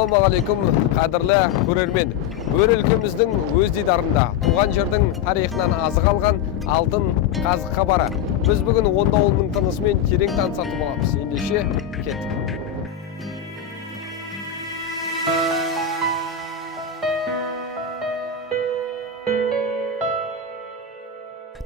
Ассалаумағалейкум, қадірлі көрермен. Өр өлкеміздің өз дидарында туған жердің тарихынан азық алған алтын қазық хабары. Біз бүгін Онда ауылының тынысымен терең танысатын боламыз. Ендеше кеттік.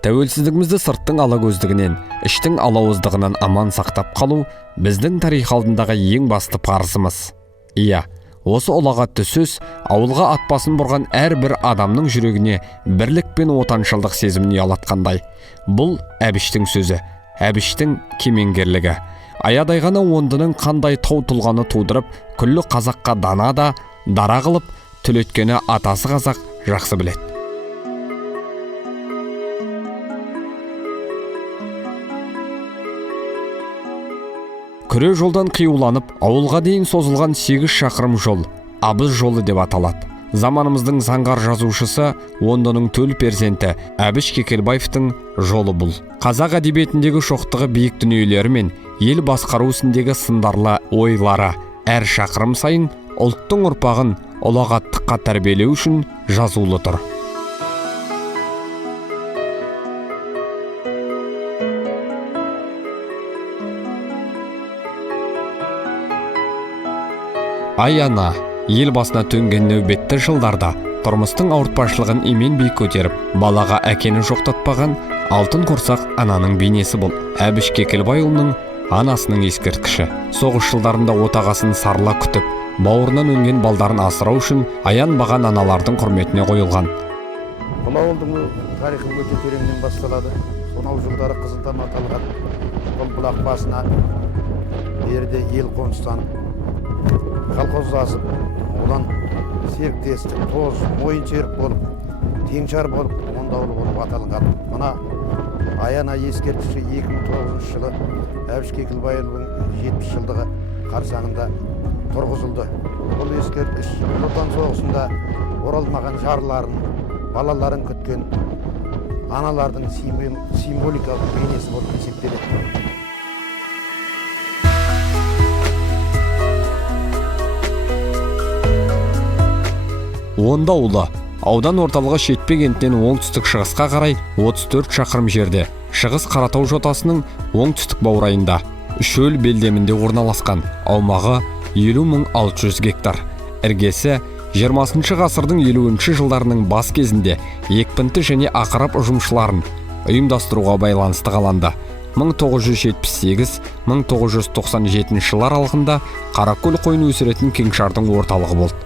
Тәуелсіздігімізді сырттың алакөздігінен, іштің алауыздығынан аман сақтап қалу біздің тарих алдындағы ең басты парызымыз. Иә, осы ұлағатты сөз ауылға ат басын бұрған әрбір адамның жүрегіне бірлік пен отаншылдық сезімін ұялатқандай. Бұл Әбіштің сөзі, Әбіштің кемеңгерлігі. Аядай ғана Ондының қандай тау тұлғаны тудырып, күллі қазаққа дана да, дара қылып, түлеткені атасы қазақ жақсы біледі. Күре жолдан қиюланып, ауылға дейін созылған 8 шақырым жол, Абыз жолы деп аталады. Заманымыздың заңғар жазушысы, Ондының төл перзенті Әбіш Кекелбаевтың жолы бұл. Қазақ әдебиетіндегі шоқтығы биік дүниелері мен ел басқару ісіндегі сындарлы ойлары әр шақырым сайын ұлттың ұрпағын ұлағаттыққа тәрбиелеу үшін жазулы тұр. Аяна, ел басына төнген нәубетті жылдарда тұрмыстың ауыртпашылығын емен бей көтеріп, балаға әкені жоқтатпаған алтын құрсақ ананың бейнесі бұл. Әбіш Кекелбайұлының анасының ескерткіші. Соғыс жылдарында отағасын сарыла күтіп, бауырынан өнген балдарын асырау үшін аянбаған аналардың құрметіне қойылған. Бұл ауылдың тарихы өте тереңнен басталады. Сонау жылдары Қызылтам аталған бұл бұлақ басына берде ел қоныстанып, колхоз азып, одан серіктестік, тоз, мойыншерік болып, теңшар болып, Онда ауылы болып аталынған. Мына Аяна ескерткіші 2009 жылы Әбіш Кекелбайұлының 70 жылдығы қарсаңында тұрғызылды. Бұл ескерткіш Ұлы Отан соғысында оралмаған жарларын, балаларын күткен аналардың символикалық бейнесі болып есептеледі. Онда ауылы аудан орталығы Шетпе кентінен оңтүстік шығысқа қарай 34 шақырым жерде, Шығыс Қаратау жотасының оңтүстік баурайында, шөл белдемінде орналасқан. Аумағы 50.600 гектар. Іргесі 20 ғасырдың 50 жылдарының бас кезінде екпінті және ақырап ұжымшыларын ұйымдастыруға байланысты қаланды. 1978-1997 жылдар аралығында Қаракөл қойын өсіретін кеңшардың орталығы болды.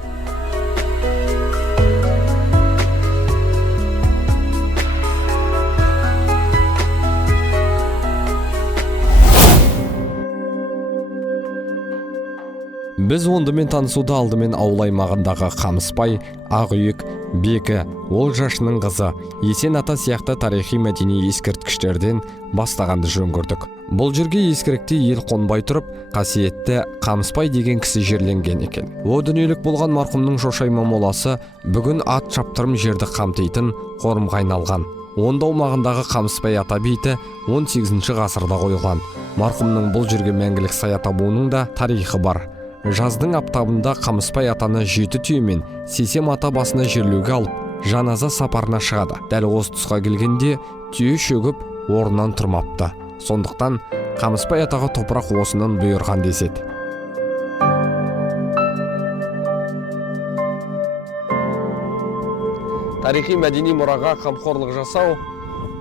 Біз Ондымен танысуды алдымен ауыл аймағындағы Қамыспай, Ақүйек, Бекі, Олжашының қызы, Есен ата сияқты тарихи мәдени ескерткіштерден бастағанды жөн көрдік. Бұл жерге ескірікте ел қонбай тұрып, қасиетті Қамыспай деген кісі жерленген екен. О дүниелік болған марқұмның шошайма моласы бүгін ат шаптырым жерді қамтитын қорымға айналған. Онда аумағындағы Қамыспай ата бейіті 18 ғасырда қойылған. Марқұмның бұл жерге мәңгілік сая табуының да тарихы бар. Жаздың аптабында Қамыспай атаны 7 түйемен Сейсем ата басына жерлеуге алып, жаназа сапарына шығады. Дәл осы тұсқа келгенде түйе шөгіп, орнынан тұрмапты. Сондықтан Қамыспай атаға топырақ осынан бұйырған деседі. Тарихи мәдени мұраға қамқорлық жасау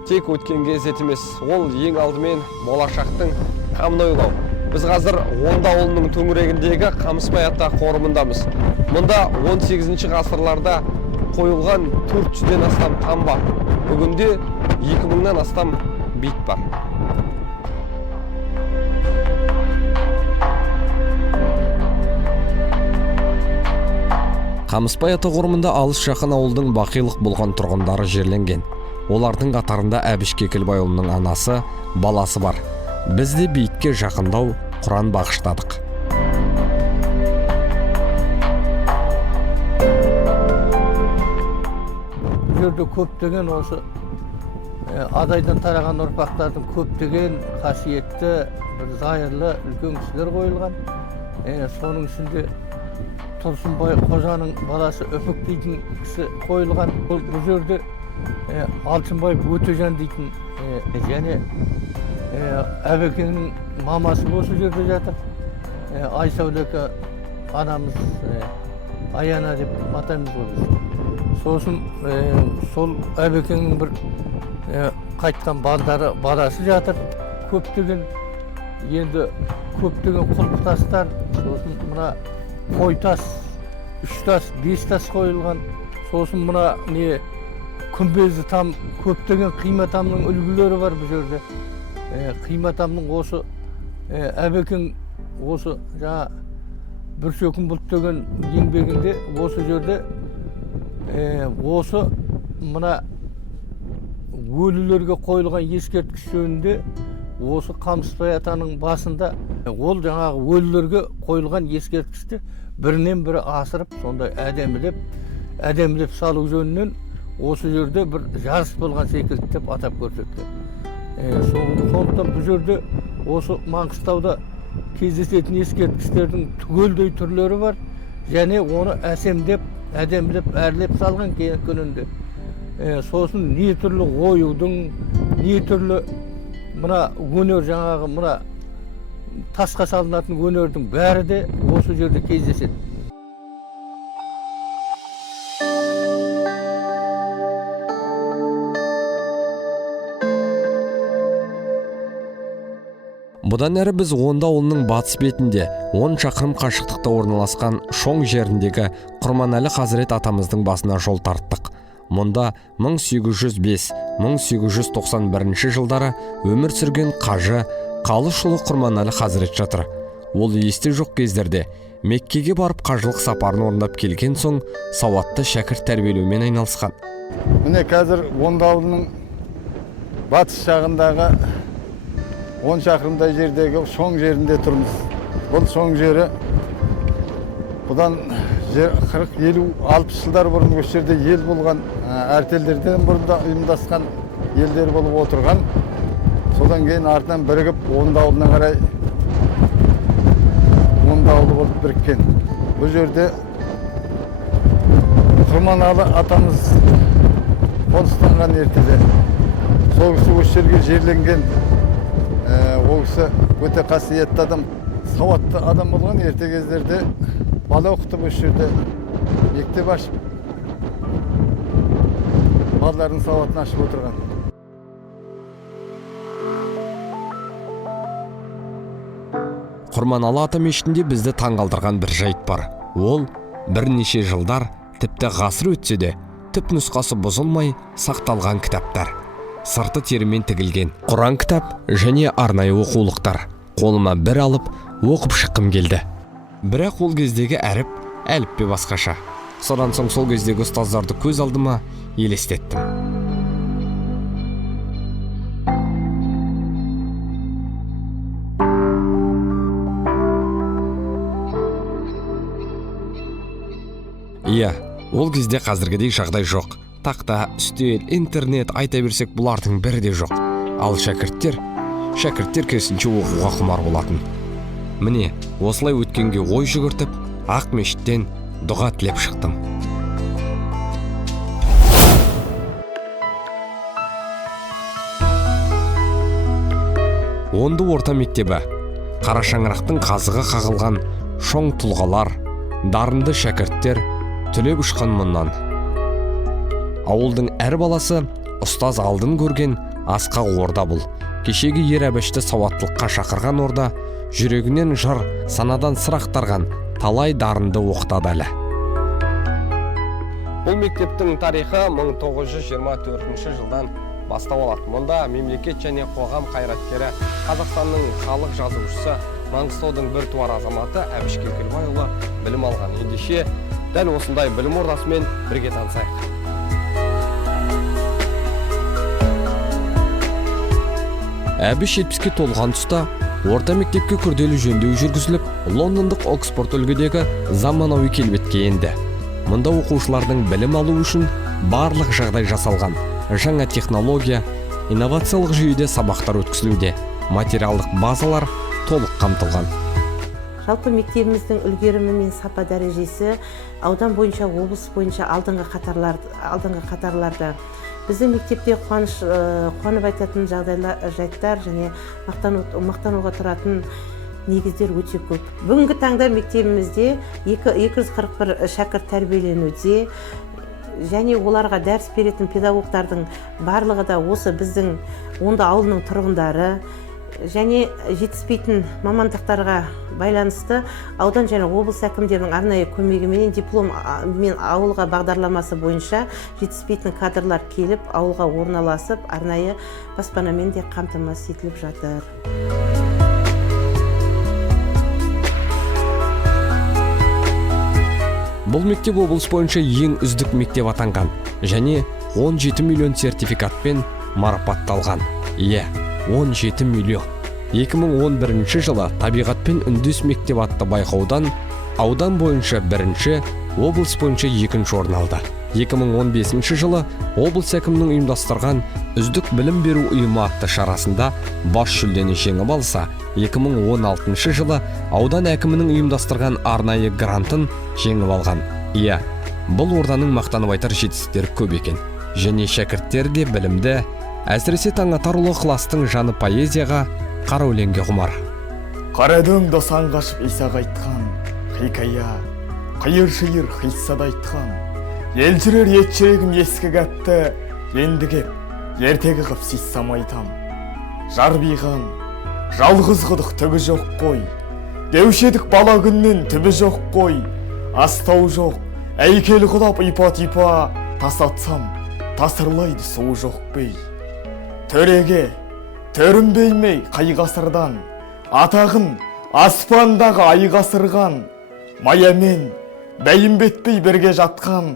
тек өткенге ізет емес, ол ең алдымен болашақтың қамын ойлау. Біз қазір Онда ауылының төңірегіндегі Қамыспай ата қорымындамыз. Мұнда 18 ғасырларда қойылған 400-ден астам там бар. Бүгінде 2000-нан астам бейіт бар. Қамыспай ата қорымында алыс жақын ауылдың бақилық болған тұрғындары жерленген. Олардың қатарында Әбіш Кекелбайұлының анасы, баласы бар. Біз де бейітке жақындау, Құран бағыштадық. Жерде көптеген осы адайдан тараған ұрпақтардың көптеген қасиетті, бір зайырлы үлкен кісілер қойылған. Соның ішінде Тұрсынбай қожаның баласы Үпік дейтін кісі қойылған. Бұл жерде Алшынбаев Өтежан дейтін және Әбекеңнің мамасы осы жерде жатыр. Айсәулека анамыз, Аяна деп атаймыз ғой. Сосын сол Әбекеңнің бір қайтқан баласы жатыр. Көптеген құлпытастар, сосын мына қой тас, 3 тас, 5 тас қойылған. Сосын мына күмбезі там, көптеген қима тамның үлгілері бар бұл жерде. Қима тамның осы Әбекең осы жаңа бір шөкім бұлт деген еңбегінде осы жерде осы мына өлілерге қойылған ескерткіш жөнінде осы Қамысбай атаның басында ол жаңағы өлілерге қойылған ескерткішті бірінен бірі асырып, сондай әдемілеп салу жөнінен осы жерде бір жарыс болған секілді деп атап көрсеткен. Сондықтан бұл жерде осы Маңғыстауда кездесетін ескерткіштердің түгелдей түрлері бар, және оны әсемдеп, әдемілеп, әрлеп салған күнінде. Сосын не түрлі оюдың, не түрлі мына өнер, жаңағы мына тасқа салынатын өнердің бәрі де осы жерде кездеседі. Бұдан әрі біз Онды ауылының батыс бетінде 10 шақырым қашықтықта орналасқан Шоң жеріндегі Құрманәлі Хазірет атамыздың басына жол тарттық. Мұнда 1805-1891 жылдары өмір сүрген қажы Қалышұлы Құрманәлі Хазірет жатыр. Ол есте жоқ кездерде Меккеге барып қажылық сапарын орындап келген соң сауатты шәкірт тәрбиелеумен айналысқан. Міне қазір Онды ауылының батыс жағындағы 10 шақырымдай жердегі Шоң жерінде тұрмыз. Бұл Шоң жері бұдан 40-50-60 жылдар бұрын осы жерде ел болған, әртелдерден бұрында ұйымдасқан елдер болып отырған. Содан кейін артынан бірігіп Онды ауылына қарай Онды ауылы болып біріккен. Бұл жерде Құрманәлі атамыз қоныстанған ертеде. Сол кісі осы жерге жерленген. Ол кісі өте қасиетті адам, сауатты адам болған. Ерте кездерде бала оқытып осы жерде мектеп ашып, балалардың сауатын ашып отырған. Құрманәлі ата мешітінде бізді таңғалдырған бір жайт бар. Ол бірнеше жылдар, тіпті ғасыр өтсе де, түп нұсқасы бұзылмай сақталған кітаптар. Сырты терімен тігілген Құран кітап және арнайы оқулықтар. Қолыма бір алып, оқып шыққым келді. Бірақ ол кездегі әріп, әліппе басқаша. Содан соң сол кездегі ұстаздарды көз алдыма елестеттім. Иә, ол кезде қазіргідей жағдай жоқ. Тақта, үстел, интернет айта берсек бұлардың бірі де жоқ. Ал шәкірттер керісінше оқуға құмар болатын. Міне, осылай өткенге ой жүгіртіп, ақ мешіттен дұға тілеп шықтым. Онды орта мектебі, қара шаңырақтың қазығы қағылған шоң тұлғалар, дарынды шәкірттер түлеп ұшқан мұннан. Ауылдың әр баласы ұстаз алдын көрген асқақ орда бұл. Кешегі ер әбішті сауаттылыққа шақырған орда, жүрегінен жыр, санадан сыр ақтарған талай дарынды оқытады әлі. Бұл мектептің тарихы 1924 жылдан бастау алады. Мұнда мемлекет және қоғам қайраткері, Қазақстанның халық жазушысы, Маңғыстаудың бір туар азаматы Әбіш Кекілбайұлы білім алған. Ендеше дәл осындай білім ордасымен бірге танысайық. Әбіш 70-ке толған тұста орта мектепке күрделі жөндеу жүргізіліп, Лондондық Оксфорд үлгідегі заманауи келбетке енді. Мұнда оқушылардың білім алу үшін барлық жағдай жасалған. Жаңа технология, инновациялық жүйеде сабақтар өткізілуде, материалдық базалар толық қамтылған. Жалпы мектебіміздің үлгерімі мен сапа дәрежесі аудан бойынша, облыс бойынша алдыңғы қатарларда. Біздің мектепте қуанып айтатын жайттар және мақтануға тұратын негіздер өте көп. Бүгінгі таңда мектебімізде 241 шәкірт тәрбиеленуде, және оларға дәріс беретін педагогтардың барлығы да осы біздің Онды ауылының тұрғындары, және жетіспейтін мамандықтарға байланысты аудан және облыс әкімдерінің арнайы көмегімен диплом мен ауылға бағдарламасы бойынша жетіспейтін кадрлар келіп, ауылға орналасып, арнайы баспанамен де қамтамасыз етіліп жатыр. Бұл мектеп облыс бойынша ең үздік мектеп атанған және 17 миллион сертификатпен марапатталған. 17 миллион. 2011 жылы табиғатпен үндес мектеп атты байқаудан аудан бойынша бірінші, облыс бойынша екінші орын алды. 2015 жылы облыс әкімінің ұйымдастырған үздік білім беру ұйымы атты шарасында бас жүлдені жеңіп алса, 2016 жылы аудан әкімінің ұйымдастырған арнайы грантын жеңіп алған. Бұл орданың мақтанып айтар жетістіктері көп екен. Және шәкірттер де білімді, әсіресе Таңатарұлы ықыластың жаны поэзияға, қара өлеңге құмар. Қарадөң досан қашып исаға айтқан, хикая, қиыр-шиыр қиссада айтқан. Ел жүрер ет жүрегім ескі кәтті, енді кеп, ертегі қып сиссам айтам. Жарбиған, жалғыз құдық түгі жоқ қой, деушедік бала күннен түбі жоқ қой. Астау жоқ, әйкел құлап ипа-типа, тасатсам, тасырлайды суы жоқ бей. Төреге, төрінбеймей қай ғасырдан, атағын аспандағы ай ғасырған, маямен бәйім бетпей бірге жатқан,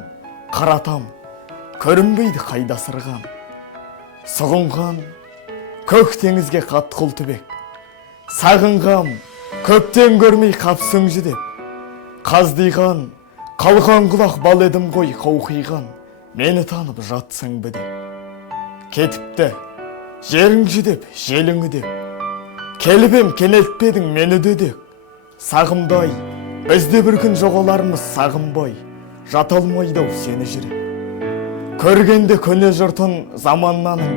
қаратам, көрінбейді қайда сырған. Сұғынған, көк теңізге қатқыл түбек, сағынғам, көптен көрмей қапсың деп. Қаздиған, қалған құлақ бал едім ғой қауқиған, мені танып жатсың бі деп. Кетіпті, жерің жүдеп, желің үдеп, келіп ем кенелтпедің мені дөдек. Сағымдай, бізде бір күн жоғалармыз сағынбай, жата алмайды ау сені жүрек. Көргенде көне жұртын заманнаның,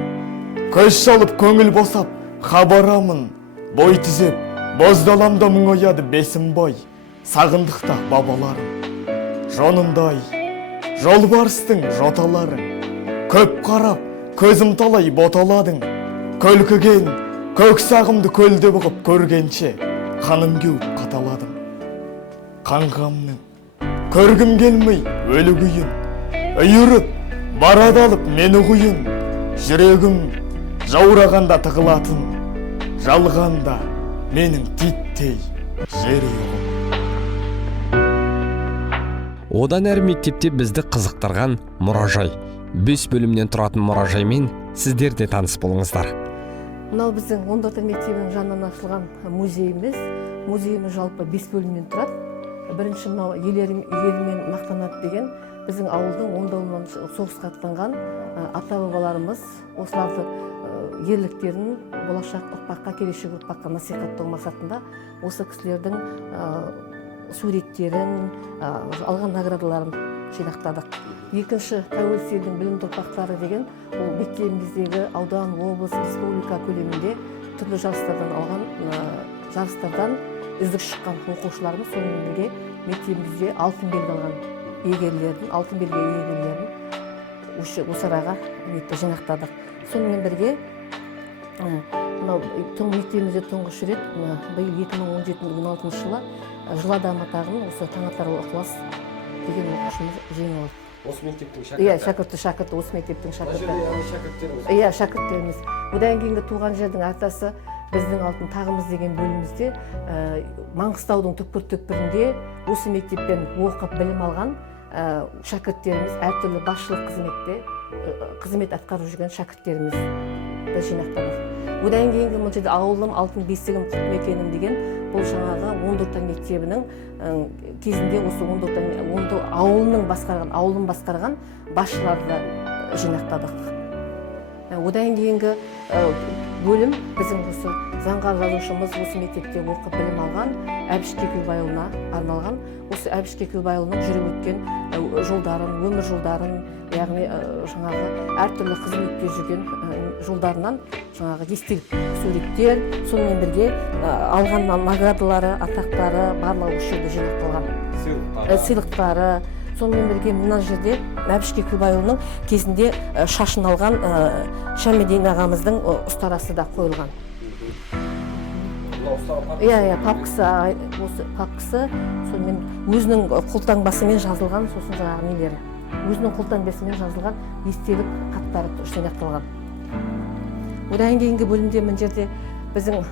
көз шалып көңіл босап хабарамын, бой түзеп, боздаламда мұң ояды бесім бай. Сағындықта бабаларым, жонындай, жолбарыстың жоталарың, көп қарап, көзім талай боталадың, көлкіген, көк сағымды көлде бұғып көргенше, қаным кеуіп қаталадым. Қанғамның, көргім келмей өлі күйін, үйіріп, барадалып мені құйын, жүрегім жаурағанда тығылатын, жалғанда менің титтей жерегім. Одан әрі мектепте бізді қызықтырған мұражай. 5 бөлімнен тұратын мұражаймен сіздер де таныс болыңыздар. Мынау біздің 14 мектебінің жанынан ашылған музейіміз. Музейіміз жалпы 5 бөлімнен тұрады. Бірінші мынау елімен мақтанады деген біздің ауылдың ондауынан соғысқа аттанған ата-бабаларымыз осыларды ерліктерін болашақ ұрпаққа, келешек ұрпаққа насихаттау мақсатында осы кісілердің суреттерін, алған наградаларын жинақтадық. Екінші тәуелсіз елдің білімді ұрпақтары деген ол мектебіміздегі аудан, облыс, республика көлемінде түрлі жарыстардан үздік шыққан оқушыларымыз, сонымен бірге мектебімізде алтын белгі алған алтын белгі иегерлерін осы араға жинақтадық. Сонымен бірге мектебімізде тұңғыш рет биыл 2017-16 жылы жыл адамы атағын осы Таңатарұлы ықылас деген оқушымыз жеңіп алды. Осы мектептің шәкірті? Шәкірті, осы мектептің шәкірті. Шәкірттеріміз. Одан кейінгі туған жердің атасы біздің алтын тағымыз деген бөлімімізде Маңғыстаудың түкпір-түкпірінде осы мектеппен оқып білім алған шәкірттеріміз, әртүрлі басшылық қызмет атқарып жүрген шәкірттерімізді жинақтадық. Одан кейінгі бұл жерде ауылым, алтын бесігім, құт мекенім деген бұл жаңағы 14 мектебінің кезінде осы 14 ауылын басқарған басшыларды жинақтадық. Одан кейінгі бөлім біздің осы заңға жазушымыз осы мектепте оқып білім алған Әбіш Кекілбайұлына арналған. Осы Әбіш Кекілбайұлының жүріп өткен жолдарын, өмір жолдарын, яғни жаңағы әртүрлі қызметте жүрген жолдарынан жаңағы естелік суреттер, сонымен бірге алған наградалары, атақтары барлығы осы жерде жинақталған. Сыйлықтары. Сонымен бірге мына жерде Әбіш Кекілбайұлының кезінде шашын алған Шәмедин ағамыздың ұстарасы да қойылған. Иә, папкасы, осы папкасы, сонымен өзінің қолтаңбасымен жазылған, сосын жаңағы нелері. Өзінің қолтаңбасымен жазылған естелік хаттары жинақталған. Одан кейінгі бөлімде мына жерде біздің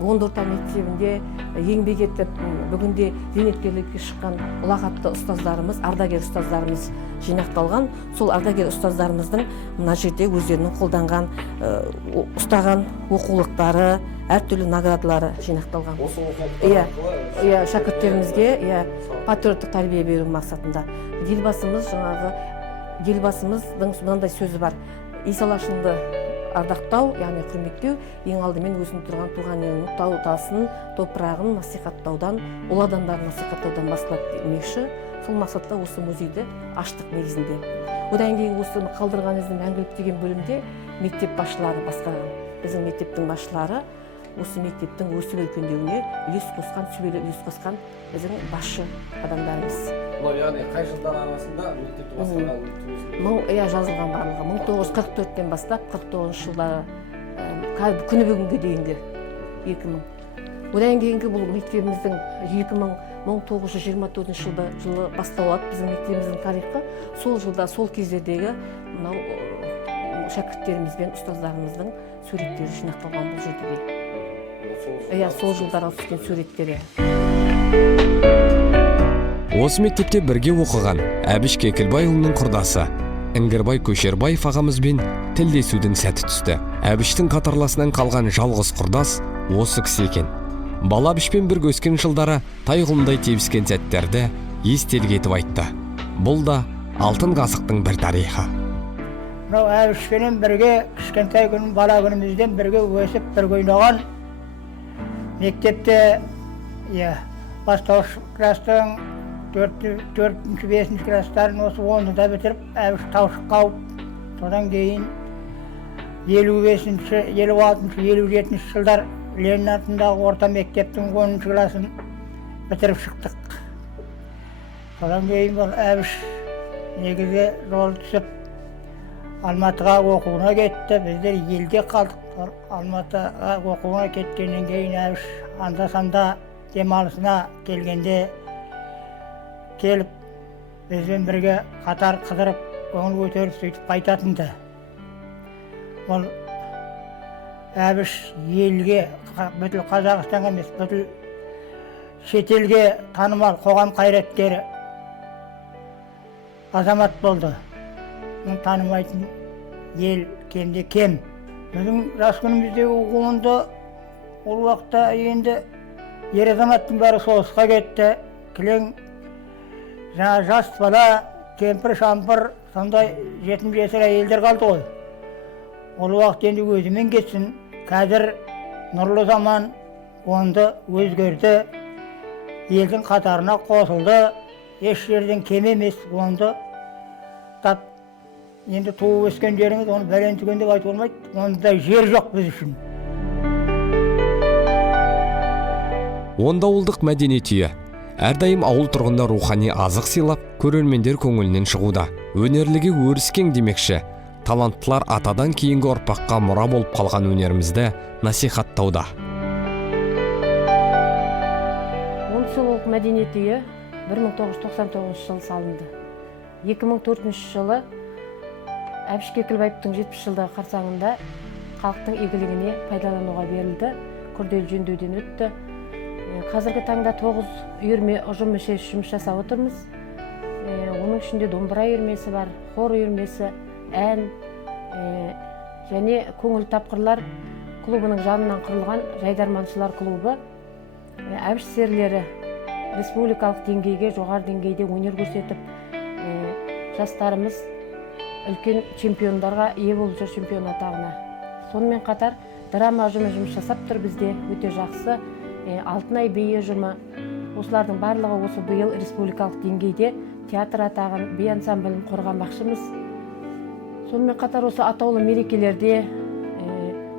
10 орта мектебінде еңбек етіп, бүгінде зейнеткерлікке шыққан ұлағатты ұстаздарымыз, ардагер ұстаздарымыз жинақталған. Сол ардагер ұстаздарымыздың мына жерде өздерінің қолданған, ұстаған оқулықтары, әртүрлі наградалары жинақталған. Осы оқулықтар Иә, шәкірттерімізге патриоттық тәрбие беру мақсатында. Елбасымыздың мынандай сөзі бар. Ис Алашыңды ардақтау, яғни құрметтеу, ең алдымен өзінің тұрған туған елінің тау-тасын, топырағын насихаттаудан, ұлы адамдарын насихаттаудан басталады демекші. Сол мақсатта осы музейді аштық негізінде. Одан кейін осы қалдырған ізін мәңгілік деген бөлімде мектеп басшылары басқарған. Біздің мектептің басшылары осы мектептің өсіп өркендеуіне үлес қосқан біздің басшы адамдарымыз. Яғни қай жылдар арасында мектепті басқарған? Жазылған барлығы 1944-тен бастап 49 жылдары күні бүгінге дейінгі 2000. Одан кейінгі бұл мектебіміздің 1924 жылы басталады біздің мектебіміздің тарихы. Сол жылда, сол кездердегі мынау шәкірттеріміз бен ұстаздарымыздың суреттері жинақталған бұл жерде. Сол жылдарға түскен суреттері. Осы мектепте бірге оқыған Әбіш Кекілбайұлының құрдасы Іңгірбай Көшербаев ағамызбен тілдесудің сәті түсті. Әбіштің қатарласынан қалған жалғыз құрдас осы кісі екен. Бала Әбішпен бірге өскен жылдары тайғұлындай тебіскен сәттерді естелік етіп айтты. Бұл да алтын ғасықтың бір тарихы. Мынау Әбішпенен бірге кішкентай күнім, бала күнімізден бірге өсіп, бірге ойнаған мектепте, бастауыш кластың 4-5 класстарын осы 10-да бітіріп, Әбіш Таушыққа ауып, содан кейін 55-56, 57 жылдар Ленин атындағы орта мектептің 10 класын бітіріп шықтық. Содан кейін бұл Әбіш негізі жол түсіп, Алматыға оқуына кетті, біздер елде қалдық. Алматыға оқуына кеткеннен кейін Әбіш анда-санда демалысына келгенде келіп, бізбен бірге қатар қыдырып, көңіл көтеріп сөйтіп қайтатынды. Ол Әбіш елге, бүткіл Қазақстанға емес, бүткіл шетелге танымал қоғам қайраткері азамат болды. Танымайтын ел кемде кем. Біздің жас күніміздегі оқуында ол уақытта енді ер азаматтың бәрі соғысқа кетті. Кілең жаңа жас бала, кемпір, шампыр, сондай жетім жесір әйелдер қалды ғой. Ол уақыт енді өзімен кетсін. Қазір нұрлы заман онды өзгерді. Елдің қатарына қосылды. Еш жерден кем емес онды тап. Енді туып өскен жеріңіз, оны бәлен түген деп айтып болмайды. Онда жер жоқ біз үшін. Онда ауылдық мәдениет үйі әрдайым ауыл тұрғынына рухани азық сыйлап, көрермендер көңілінен шығуда. Өнерліге өріскен демекші, таланттылар атадан кейінгі ұрпаққа мұра болып қалған өнерімізді насихаттауда. Оңтүстік мәдениет үйі 1999 жылы салынды. 2004 жылы Әбіш Кекілбаевтың 70 жылдағы қарсаңында халықтың игілігіне пайдалануға берілді, күрделі жөндеуден өтті. Қазіргі таңда 9 үйірме ұжым мүшесі жұмыс жасап отырмыз. Оның ішінде домбыра үйірмесі бар, хор үйірмесі, ән және көңіл тапқырлар клубының жанынан құрылған жайдарманшылар клубы. Әбіш серлері республикалық деңгейге, жоғары деңгейде өнер көрсетіп, жастарымыз үлкен чемпиондарға ие болып жүр, чемпион атағына. Сонымен қатар драма ұжымы жұмыс жасап тұр бізде, өте жақсы. Алтынай би ұжымы, осылардың барлығы осы биыл республикалық деңгейде театр атағын, би ансамблін қорғамақшымыз. Сонымен қатар осы атаулы мерекелерде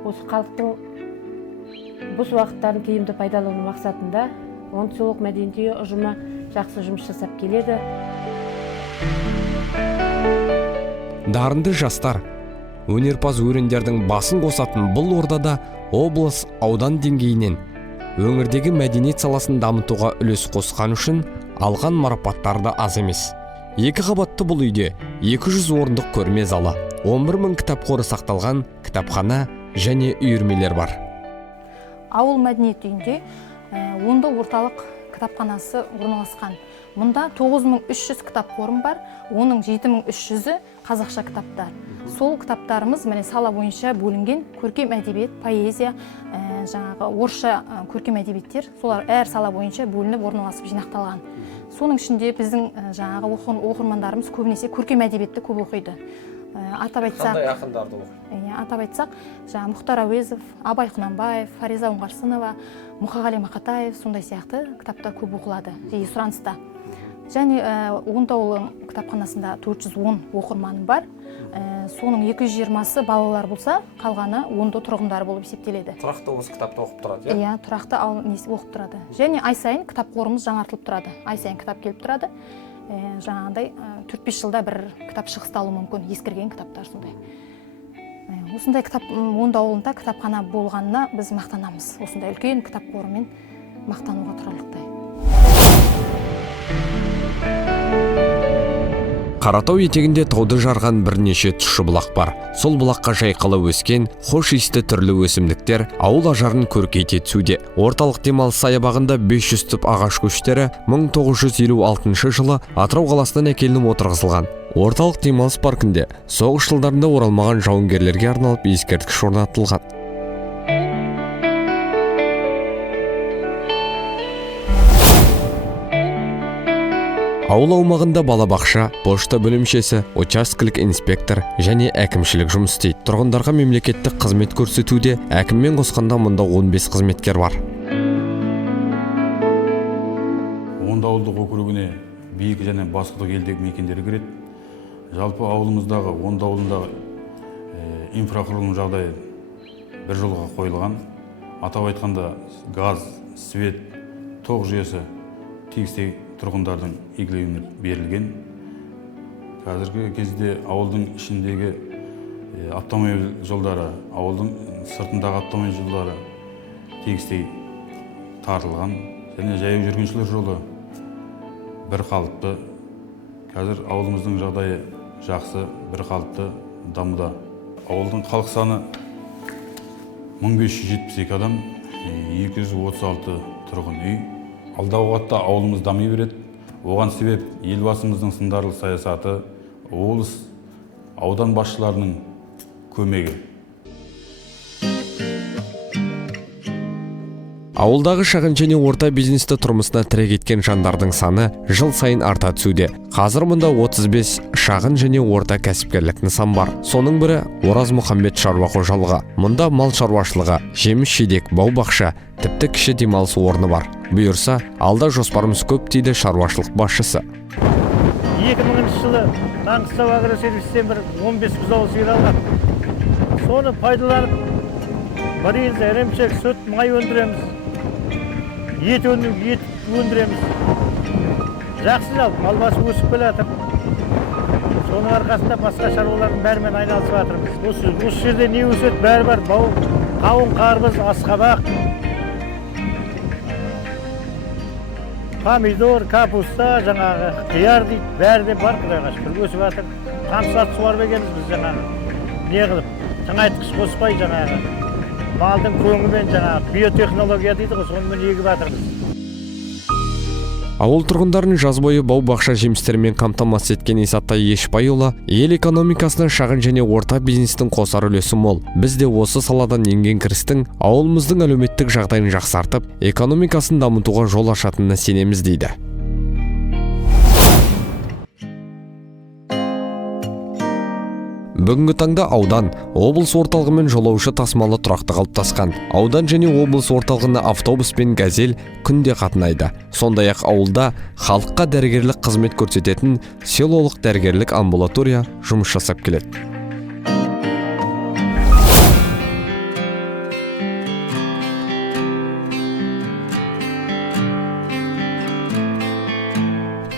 осы халықтың бос уақыттарын тиімді пайдалану мақсатында оңтүстік мәдениет ұжымы жақсы жұмыс жасап келеді. Дарынды жастар, өнерпаз өрендердің басын қосатын бұл ордада облыс, аудан деңгейінен өңірдегі мәдениет саласын дамытуға үлес қосқан үшін алған марапаттарды аз емес. 2 қабатты бұл үйде 200 орындық көрме залы, 11 000 кітап қоры сақталған кітапхана және үйірмелер бар. Ауыл мәдениет үйінде онда орталық кітапханасы орналасқан. Мұнда 9300 кітап қорым бар, оның 7300-і қазақша кітаптар. Сол кітаптарымыз міне сала бойынша бөлінген көркем әдебиет, поэзия, жаңағы орысша көркем әдебиеттер, солар әр сала бойынша бөлініп орналасып жинақталған. Соның ішінде біздің жаңағы оқырмандарымыз көбінесе көркем әдебиетті көп оқиды. Атап айтсақ, Қандай ақындарды оқиды? Атап айтсақ, Мұхтар Әуезов, Абай Құнанбаев, Фариза Оңғарсынова, Мұқағали Мақатаев сондай сияқты кітаптар көп оқылады, жиі сұраныста. Және Оңтаулы кітапханасында 410 оқырманы бар. Соның 220-сы балалар болса, қалғаны онда тұрғындар болып есептеледі. Тұрақты осы кітапты оқып тұрады, иә? Тұрақты оқып тұрады. Және ай сайын кітап қорымыз жаңартылып тұрады. Ай сайын кітап келіп тұрады. Жаңағыдай 4-5 жылда бір кітап шығысталуы мүмкін, ескірген кітаптар сондай. Осындай кітап Онда ауылында кітапхана болғанына біз мақтанамыз. Осындай үлкен кітап қорымен мақтануға тұрарлықтай. Қаратау етегінде тауды жарған бірнеше тұщы бұлақ бар. Сол бұлаққа жайқала өскен, хош иісті түрлі өсімдіктер ауыл ажарын көркейте түсуде. Орталық демалыс саябағында 500 түп ағаш көштері 1956 жылы Атырау қаласынан әкелініп отырғызылған. Орталық демалыс паркінде соғыс жылдарында оралмаған жауынгерлерге арналып ескерткіш орнатылған. Ауыл аумағында балабақша, пошта бөлімшесі, учаскелік инспектор және әкімшілік жұмыс істейді. Тұрғындарға мемлекеттік қызмет көрсетуде әкіммен қосқанда мұнда 15 қызметкер бар. Онда ауылдық округіне биік және басқұдық елдегі мекендері кіреді. Жалпы ауылымыздағы, Онда ауылындағы инфрақұрылым жағдайы бір жолға қойылған. Атап айтқанда газ, свет, тоқ жүйесі тегістей тұрғындардың игілігіне берілген. Қазіргі кезде ауылдың ішіндегі автомобиль жолдары, ауылдың сыртындағы автомобиль жолдары тегістей тартылған. Және жаяу жүргіншілер жолы бір қалыпты. Қазір ауылымыздың жағдайы жақсы, бір қалыпты дамуда. Ауылдың халық саны 1572 адам, 236 тұрғын үй. Алдағы уақытта ауылымыз дами береді. Оған себеп елбасымыздың сындарлы саясаты, облыс, аудан басшыларының көмегі. Ауылдағы шағын және орта бизнесті тұрмысына тірек еткен жандардың саны жыл сайын арта түсуде. Қазір мұнда 35 шағын және орта кәсіпкерлік нысан бар. Соның бірі Ораз Мұхамбет шаруа қожалығы. Мұнда мал шаруашылығы, жеміс-жидек, бау-бақша, тіпті кіші демалыс орны бар. Бұйырса, алда жоспарымыз көп дейді шаруашылық басшысы. 2000 жылы Маңғыстау агросервистен бір 15 бұзау сиыр алған. Соны пайдаланып, бір ірімшік, сүт, май өндіреміз. Ет өндіреміз. Жақсы жалпы, мал басы өсіп келе жатыр. Соның арқасында басқа шаруалардың бәрімен айналысып жатырмыз. Осы жерде не өседі бәрі бар. Қауын, қарбыз, асқабақ, помидор, капуста, жаңағы қияр дейді, бәрі де бар, құдайға шүкір өсіп жатыр. Қамсат суарып екенбіз біз жаңағы. Не қылып, тыңайтқыш қоспай жаңағы. Малдың көңімен жаңағы биотехнология дейді ғой, сонымен егіп жатырмыз. Ауыл тұрғындарын жаз бойы бау-бақша жемістермен қамтамасыз еткен Исатай Ешбайұлы ел экономикасына шағын және орта бизнестің қосар үлесі мол. Біз де осы саладан енген кірістің ауылымыздың әлеуметтік жағдайын жақсартып, экономикасын дамытуға жол ашатынына сенеміз дейді. Бүгінгі таңда аудан облыс орталығымен жолаушы тасымалы тұрақты қалыптасқан. Аудан және облыс орталығына автобус пен газель күнде қатынайды. Сондай-ақ ауылда халыққа дәрігерлік қызмет көрсететін селолық дәрігерлік амбулатория жұмыс жасап келеді.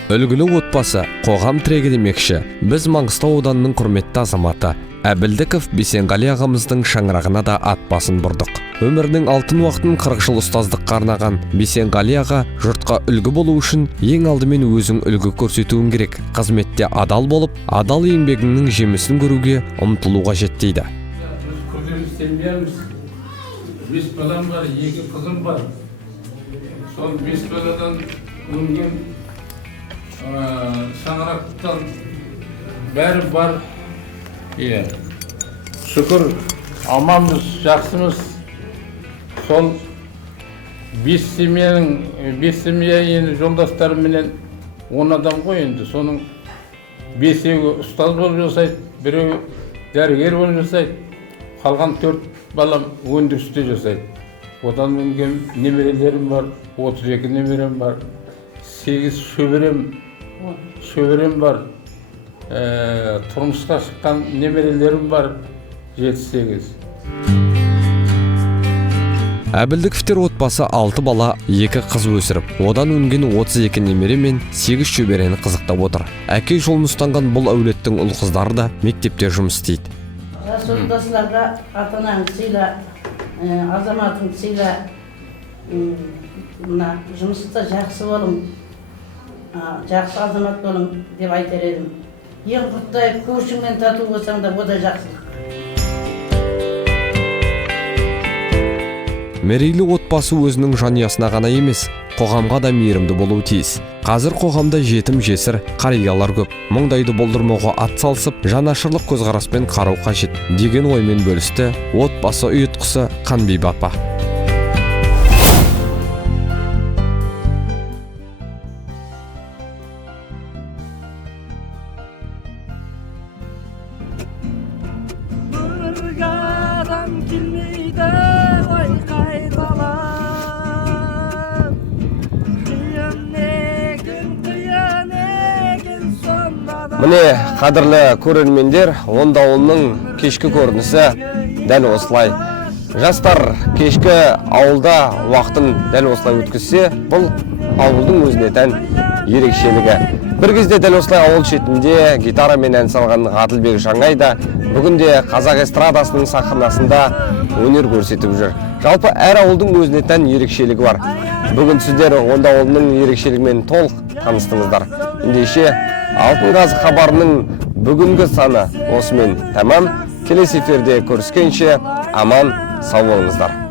Үлгілі отбасы қоғам тірегі демекші. Біз Маңғыстау ауданының құрметті азаматы Әбілдіков Бесенғали ағамыздың шаңырағына да ат басын бұрдық. Өмірінің алтын уақытын 40 жыл ұстаздыққа арнаған Бесенғали аға жұртқа үлгі болу үшін ең алдымен өзің үлгі көрсетуің керек. Қызметте адал болып, адал еңбегіңнің жемісін көруге ұмтылу қажет дейді. Бес балам бар, 2 қызым бар. Сол 5 баладан өнген шаңырақтан бәрі бар. Шүкір, аманбыз, жақсымыз. Сол 5 семья енді жолдастарыменен 10 адам ғой енді. Соның 5-еуі ұстаз болып жасайды, 1-еуі дәрігер болып жасайды. Қалған 4 балам өндірісте жасайды. Одан өнген немерелерім бар, 32 немерем бар, 8 шөберем бар, тұрмысқа шыққан немерелерім бар, 7-8. Әбілдіковтер отбасы 6 бала, 2 қыз өсіріп, одан өнген 32 немере мен 8 шөберені қызықтап отыр. Әке жолын ұстанған бұл әулеттің ұл қыздары да мектепте жұмыс істейді. Жас отбасыларға ата-анаң сыйла, азаматың сыйла, жұмыста жақсы болың, жақсы азамат болың деп айтар едім. Ең құрттай көршіңмен тату болсаң да о да жақсылық. Мерейлі отбасы өзінің жанұясына ғана емес, қоғамға да мейірімді болуы тиіс. Қазір қоғамда жетім жесір қариялар көп. Мұндайды болдырмауға ат салысып, жанашырлық көзқараспен қарау қажет деген оймен бөлісті отбасы ұйытқысы Қанбибі апа. Міне, қадірлі көрермендер, онда ауылының кешкі көрінісі дәл осылай. Жастар кешкі ауылда уақытын дәл осылай өткізсе, бұл ауылдың өзіне тән ерекшелігі. Бір кезде дәл осылай ауыл шетінде гитарамен ән салған Ғаділбек Жаңай да бүгінде қазақ эстрадасының сахнасында өнер көрсетіп жүр. Жалпы әр ауылдың өзіне тән ерекшелігі бар. Бүгін сіздер онда ауылының ерекшелігімен толық таныстыңыздар. Ендеше Алтын Қазы хабарының бүгінгі саны осымен тәмам. Келесі эфирде көріскенше аман сау болыңыздар.